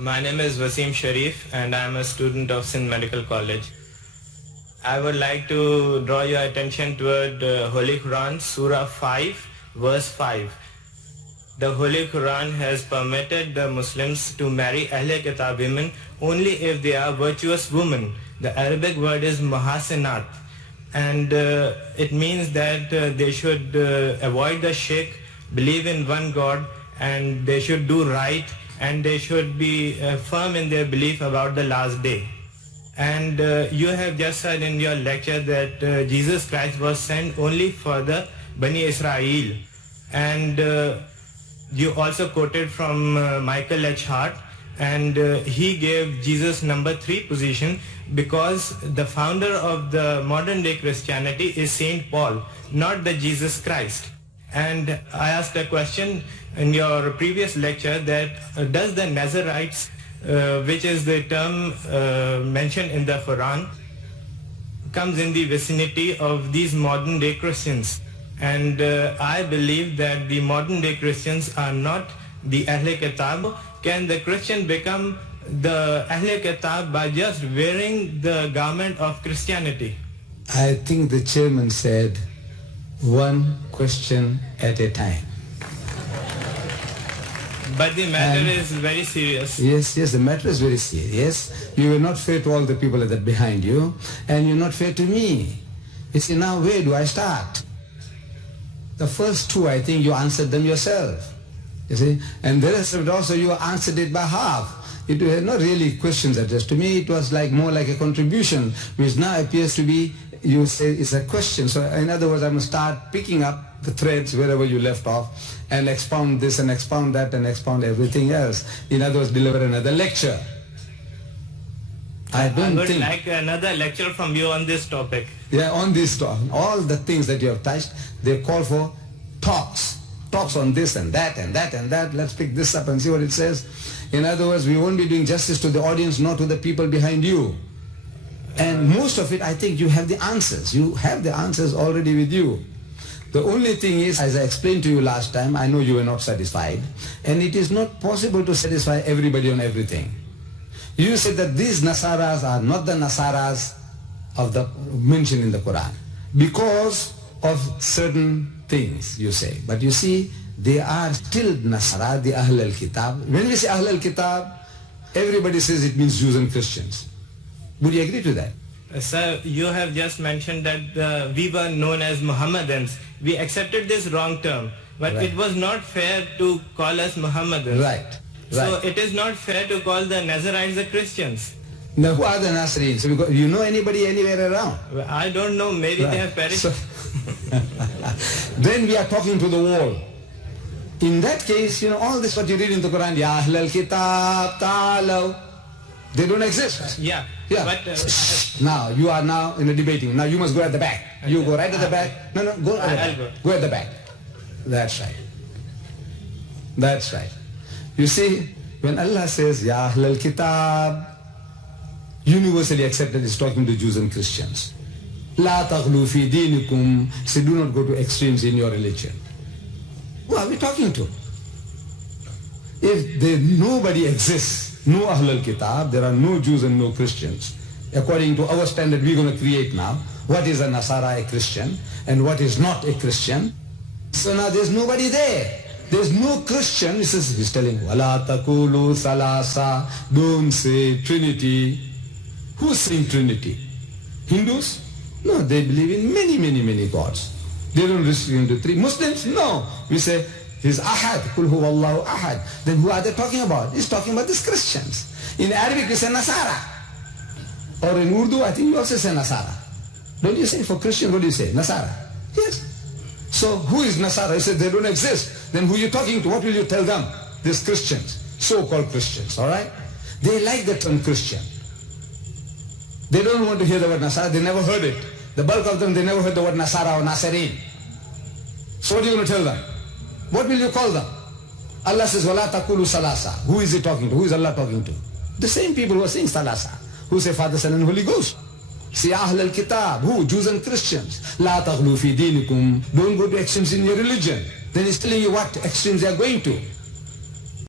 My name is Wasim Sharif and I am a student of Sindh Medical College. I would like to draw your attention toward Holy Quran, Surah 5, verse 5. The Holy Quran has permitted the Muslims to marry Ahle Kitab women only if they are virtuous women. The Arabic word is muhasinat, and it means that they should avoid the shirk, believe in one God, and they should do right, and they should be firm in their belief about the last day. And you have just said in your lecture that Jesus Christ was sent only for the Bani Israel. And you also quoted from Michael H. Hart, and he gave Jesus number 3 position because the founder of the modern day Christianity is Saint Paul, not the Jesus Christ. And I asked a question in your previous lecture that does the Nazarites, which is the term mentioned in the Quran, comes in the vicinity of these modern day Christians? And I believe that the modern day Christians are not the Ahle Kitab. Can the Christian become the Ahle Kitab by just wearing the garment of Christianity? I think the chairman said one question at a time. But the matter is very serious. Yes, the matter is very serious. You were not fair to all the people that behind you, and you're not fair to me. You see, now where do I start? The first 2, I think you answered them yourself. You see, and the rest of it also you answered it by half. It was not really questions addressed to me. It was like more like a contribution, which now appears to be, you say it's a question. So in other words, I'm going to start picking up the threads wherever you left off and expound this and expound that and expound everything else. In other words, deliver another lecture. I would like another lecture from you on this topic. Yeah, on this topic. All the things that you have touched, they call for talks. Talks on this and that and that and that. Let's pick this up and see what it says. In other words, we won't be doing justice to the audience, not to the people behind you. And most of it, I think you have the answers. You have the answers already with you. The only thing is, as I explained to you last time, I know you were not satisfied. And it is not possible to satisfy everybody on everything. You said that these Nasaras are not the Nasaras of the mentioned in the Quran because of certain things, you say. But you see, they are still Nasara, the Ahl al-Kitab. When we say Ahl al-Kitab, everybody says it means Jews and Christians. Would you agree to that? Sir, you have just mentioned that we were known as Muhammadans. We accepted this wrong term, but right. It was not fair to call us Muhammadans. Right. So it is not fair to call the Nazarites the Christians. Now, who are the Nazarenes? So you know anybody anywhere around? I don't know. Maybe they have perished. So, then we are talking to the wall. In that case, you know, all this what you read in the Quran, Ya Ahlal Kitab, Ta'alaw, they don't exist. Yeah. But now, you are now in a debating. Now you must go at the back. Okay. You go right at the back. No, go at the back. Go at the back. That's right. That's right. You see, when Allah says, Ya Ahlal Kitab, universally accepted is talking to Jews and Christians. La taghlu fi dinikum, say do not go to extremes in your religion. Who are we talking to? If nobody exists, no Ahlul Kitab, there are no Jews and no Christians. According to our standard we're going to create now, what is a Nasara, a Christian, and what is not a Christian. So now there's nobody there. There's no Christian, he's telling, Wala takulu salasa, don't say Trinity. Who's saying Trinity? Hindus? No, they believe in many gods. They don't restrict to 3. Muslims? No. We say, he's Ahad, Kul huwallahu Ahad. Then who are they talking about? He's talking about these Christians. In Arabic we say Nasara. Or in Urdu, I think you also say Nasara. Don't you say for Christian, what do you say? Nasara. Yes. So who is Nasara? You say they don't exist. Then who are you talking to? What will you tell them? These Christians, so-called Christians, all right? They like the term Christian. They don't want to hear the word Nasara. They never heard it. The bulk of them, they never heard the word Nasara or Nasareen. So what are you going to tell them? What will you call them? Allah says, Wala takulu salasa. Who is he talking to? Who is Allah talking to? The same people who are saying salasa, who say Father, Son and Holy Ghost. Say Ahl al-Kitab. Who? Jews and Christians. La taghlu fi dinikum. Don't go to extremes in your religion. Then he's telling you what extremes they are going to.